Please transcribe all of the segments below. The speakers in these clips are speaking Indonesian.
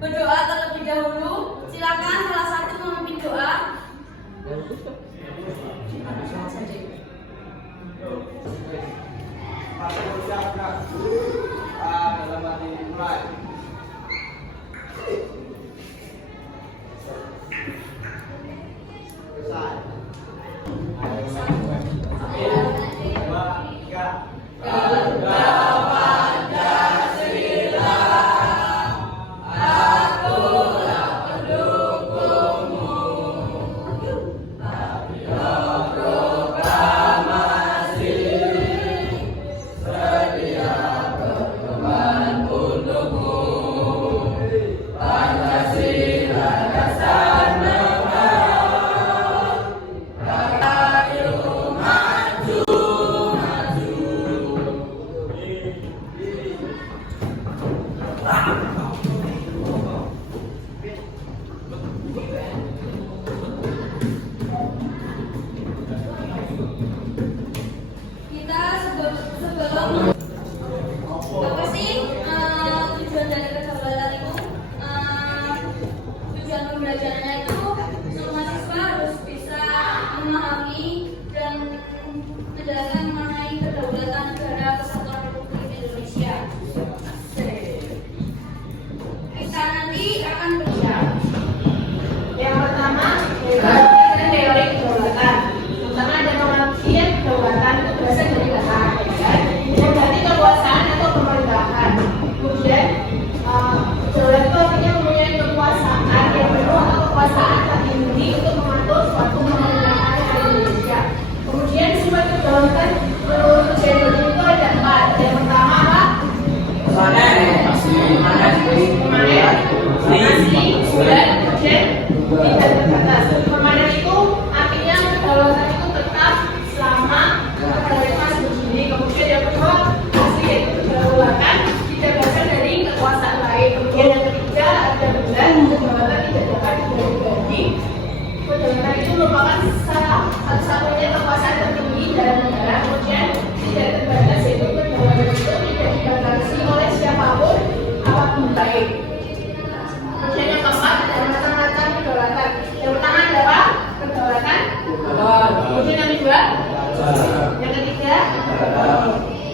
berdoa terlebih dahulu. Silakan salah satu memimpin doa. Dalam hati mulai. Selesai. 1, 2, 3. Apa sih tujuan dari kedaulatan itu? Tujuan pembelajarannya itu semua mahasiswa harus bisa memahami dan menjelaskan mengenai kedaulatan negara Kesatuan Republik Indonesia. Kita nanti akan belajar. Yang pertama, teori kedaulatan. Pertama ada pengertian kedaulatan itu berasal dari bahasa Arab, kan? Yang berarti kekuasaan atau pemerintahan. Kemudian kedaulatan itu artinya mempunyai kekuasaan yang penuh atau kekuasaan tertinggi untuk mengatur suatu pemerintahan di Indonesia. Kemudian sifat kedaulatan menurut Jendel itu ada 4. Yang pertama apa? Permanen, kemudian tidak terbatas. Permanen itu artinya kedaulatan itu tetap selama kedaulatan masih berdiri. Kemudian yang kedua, asli yaitu kedaulatan tidak berasal dari kekuasaan lain. Kemudian yang ketiga ada bulan, kedaulatan tidak dapat diganti. Kedaulatan itu merupakan satu-satunya kekuasaan tertinggi dalam negara. Kemudian tidak terbatas, yaitu kedaulatan itu tidak dibatasi oleh siapapun apapun baik. Kemudian yang keempat ada macam-macam kedaulatan. Yang pertama adalah kedaulatan. Kemudian yang kedua, yang ketiga,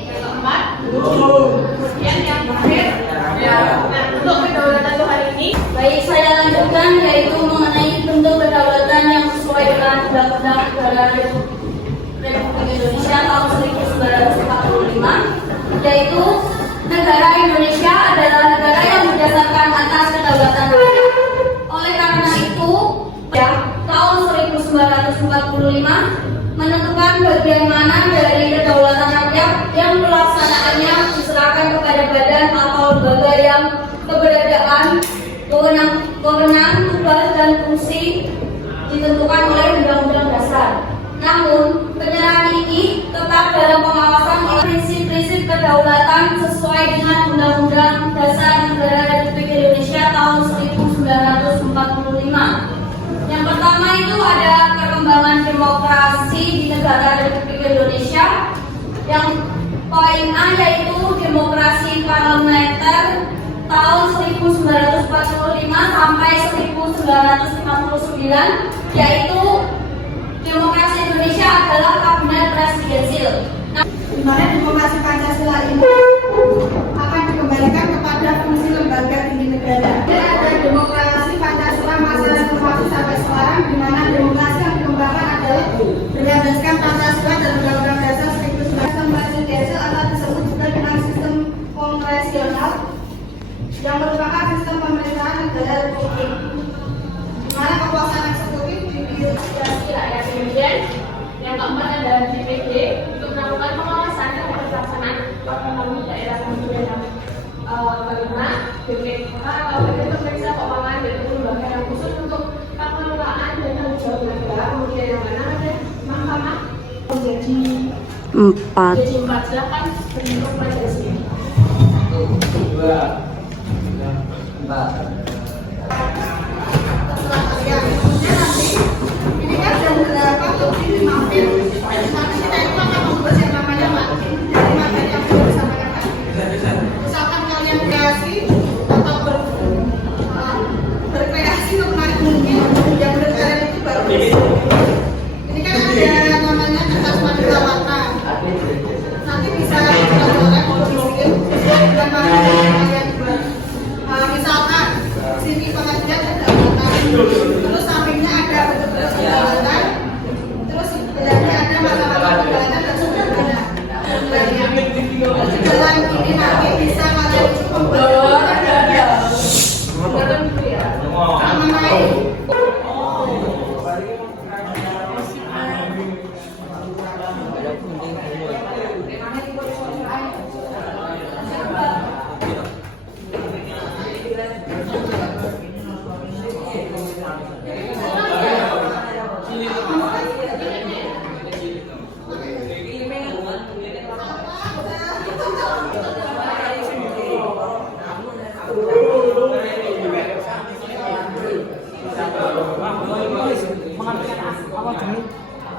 yang keempat, kemudian yang terakhir. Nah, untuk kedaulatan itu hari ini, Baik, saya lanjutkan yaitu mengenai bentuk kedaulatan yang sesuai dengan Undang-Undang Negara Republik Indonesia tahun 1945, yaitu negara Indonesia adalah negara yang berdasarkan atas kedaulatan rakyat. Oleh karena itu, tahun 1945 menentukan bagaimana dari kedaulatan rakyat yang pelaksanaannya diserahkan kepada badan atau lembaga yang keberadaan, wewenang, tugas dan fungsi ditentukan oleh Undang-Undang Dasar. Namun, penyerahan ini tetap dalam pengawasan oleh prinsip-prinsip kedaulatan sesuai dengan Undang-Undang Dasar Negara Republik Indonesia tahun 1945. Yang pertama itu ada perkembangan demokrasi di negara Republik Indonesia. Yang poin A yaitu demokrasi parlementer tahun 1945 sampai 1959, yaitu demokrasi Indonesia adalah kabinet presidensil. di mana demokrasi Pancasila ini akan dikembalikan kepada fungsi lembaga tinggi negara. Dan ada demokrasi Pancasila masa reformasi sampai sekarang, di mana demokrasi yang dikembangkan adalah berdasarkan Pancasila dan Undang-Undang Dasar 1945. Sistem presidensial atau disebut juga dengan sistem kongresional yang merupakan sistem pemerintahan negara republik, di mana kekuasaan eksekutif dipilih rakyat. Kemudian yang keempat adalah DPD untuk melakukan pengawasan terhadap pelaksanaan otonomi daerah. Kemudian yang kelima, BPK atau Badan Pemeriksa Keuangan dan lembaga yang khusus untuk pengelolaan dan tanggung jawab negara. Kemudian yang mana ada Mahkamah menjadi 4. Silakan bentuk majelis ini. 1, 2, 4. Terserah kalian. Kemudian nanti ini kan jam berapa lebih 5 menit. Nanti kita itu akan membahas yang namanya dari materi yang sudah disampaikan tadi. Misalkan kalian kreasi atau Terus sampingnya ada bentuk-bentuk kegiatan. Terus sebelahnya ada mata-mata kegiatan dan sederhana. Jalan ini nanti bisa kalian cukup mengenai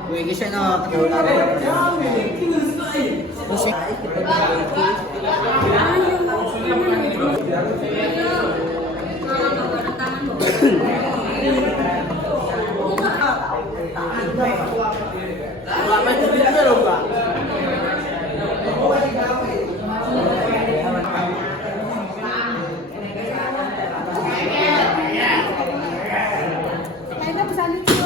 Gue ini sih no kedaulatan. Musik. mainnya bisa lucu.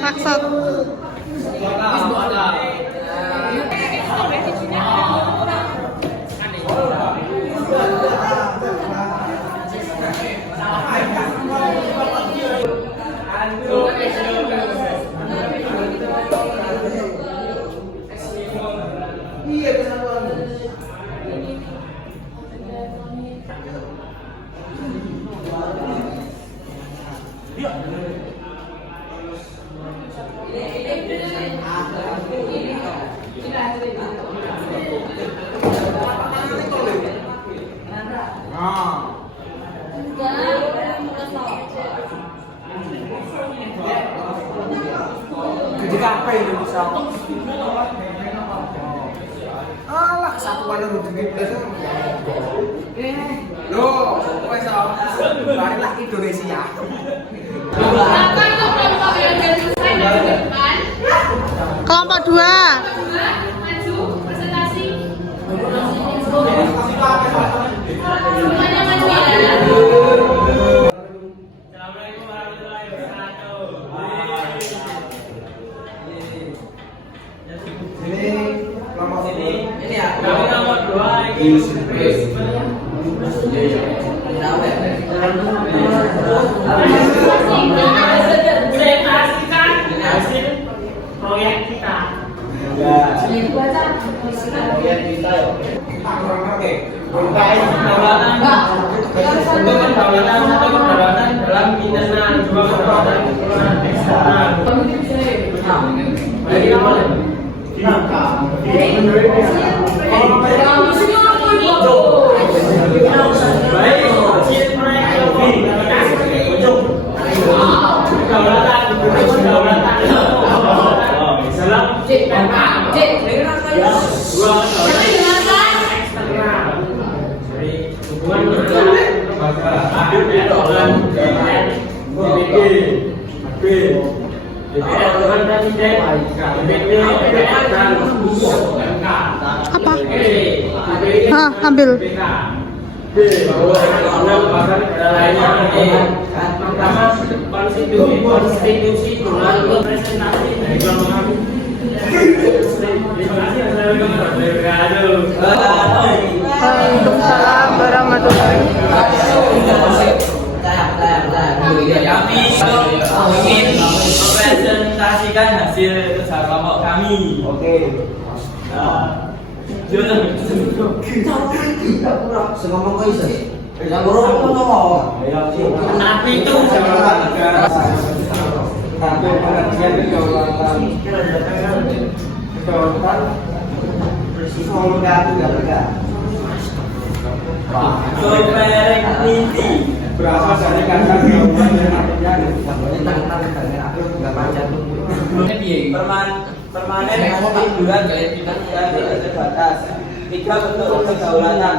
Maksud Jadi apa ini bisa? Alah, kesatuan lu gitu. Loh, wes balik Indonesia. Apa itu kelompok yang selesai maju ke depan? kelompok 2. Maju, presentasi. Semuanya maju ya. Ini ya. Nomor 2 ini. Presentasikan hasil proyek kita. Kedaulatan dalam internal juga kedaulatan eksternal. Bagi nama Apa? Hah, ambil. Konstitusi melalui presentasi dari kami. Waalaikumsalam warahmatullahi Kami ingin mempresentasikan menginformasikan hasil kerja kelompok kami. Oke. Jangan Ngomong kok iso. Yang ngomong ngomong. Tapi itu Satu pengajian kedaulatan Sovereignty. sovereignty. berasal dari kata gabungan yang artinya Permanen tiduran gaya kita tidak ada batas. 3 bentuk kedaulatan.